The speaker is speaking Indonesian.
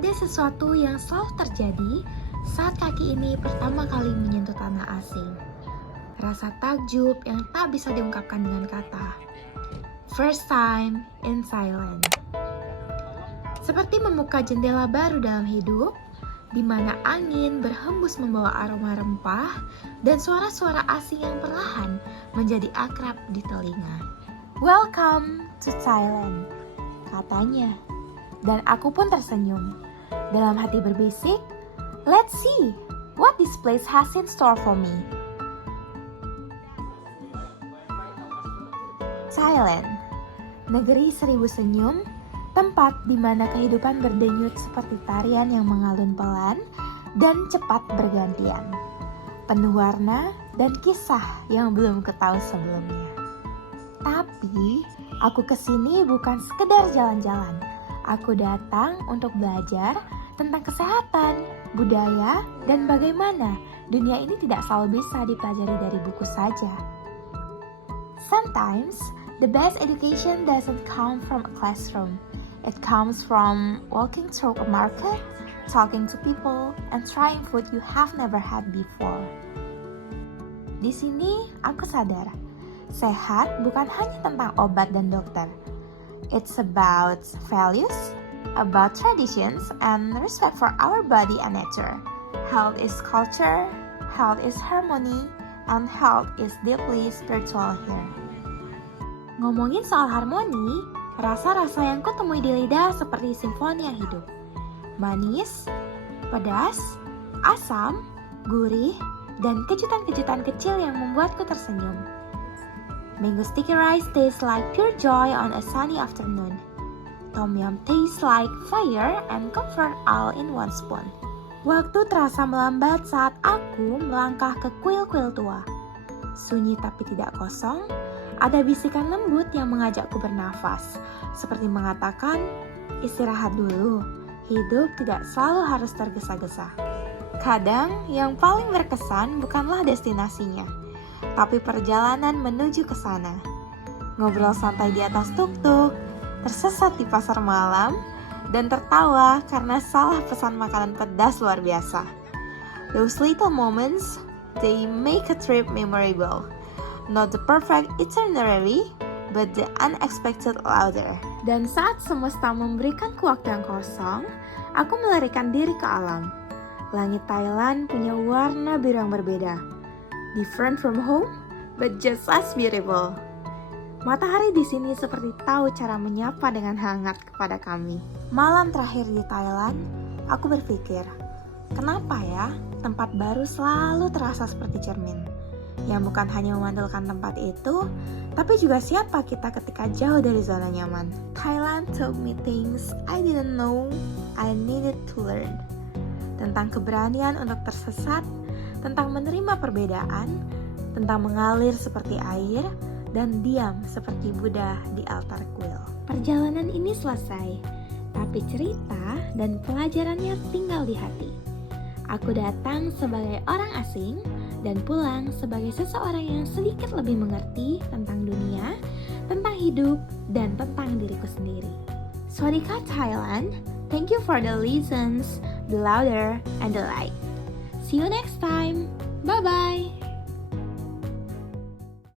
Ada sesuatu yang selalu terjadi saat kaki ini pertama kali menyentuh tanah asing. Rasa takjub yang tak bisa diungkapkan dengan kata. First time in Thailand. Seperti membuka jendela baru dalam hidup, di mana angin berhembus membawa aroma rempah dan suara-suara asing yang perlahan menjadi akrab di telinga. Welcome to Thailand, katanya. Dan aku pun tersenyum. Dalam hati berbisik, let's see what this place has in store for me. Thailand, negeri seribu senyum, tempat di mana kehidupan berdenyut seperti tarian yang mengalun pelan dan cepat bergantian. Penuh warna dan kisah yang belum ketahui sebelumnya. Tapi, aku kesini bukan sekedar jalan-jalan. Aku datang untuk belajar tentang kesehatan, budaya, dan bagaimana dunia ini tidak selalu bisa dipelajari dari buku saja. Sometimes, the best education doesn't come from a classroom. It comes from walking through a market, talking to people, and trying food you have never had before. Di sini, aku sadar, sehat bukan hanya tentang obat dan dokter. It's about values, about traditions, and respect for our body and nature. Health is culture, health is harmony, and health is deeply spiritual here. Ngomongin soal harmoni, rasa-rasa yang kutemui di lidah seperti simfoni yang hidup. Manis, pedas, asam, gurih, dan kejutan-kejutan kecil yang membuatku tersenyum. Mango sticky rice tastes like pure joy on a sunny afternoon. Tom yum tastes like fire and comfort all in one spoon. Waktu terasa melambat saat aku melangkah ke kuil-kuil tua. Sunyi tapi tidak kosong, ada bisikan lembut yang mengajakku bernafas, seperti mengatakan, istirahat dulu, hidup tidak selalu harus tergesa-gesa. Kadang yang paling berkesan bukanlah destinasinya, tapi perjalanan menuju ke sana. Ngobrol santai di atas tuk-tuk, tersesat di pasar malam, dan tertawa karena salah pesan makanan pedas luar biasa. Those little moments, they make a trip memorable. Not the perfect itinerary, but the unexpected louder. Dan saat semesta memberikanku waktu yang kosong, aku melarikan diri ke alam. Langit Thailand punya warna biru yang berbeda. Different from home, but just as beautiful. Matahari di sini seperti tahu cara menyapa dengan hangat kepada kami. Malam terakhir di Thailand, aku berpikir, kenapa ya tempat baru selalu terasa seperti cermin? Yang bukan hanya memantulkan tempat itu, tapi juga siapa kita ketika jauh dari zona nyaman. Thailand taught me things I didn't know I needed to learn. Tentang keberanian untuk tersesat, tentang menerima perbedaan, tentang mengalir seperti air, dan diam seperti Buddha di altar kuil. Perjalanan ini selesai, tapi cerita dan pelajarannya tinggal di hati. Aku datang sebagai orang asing dan pulang sebagai seseorang yang sedikit lebih mengerti tentang dunia, tentang hidup, dan tentang diriku sendiri. Swadika Thailand, thank you for the lessons, the laughter, and the light. See you next time. Bye-bye.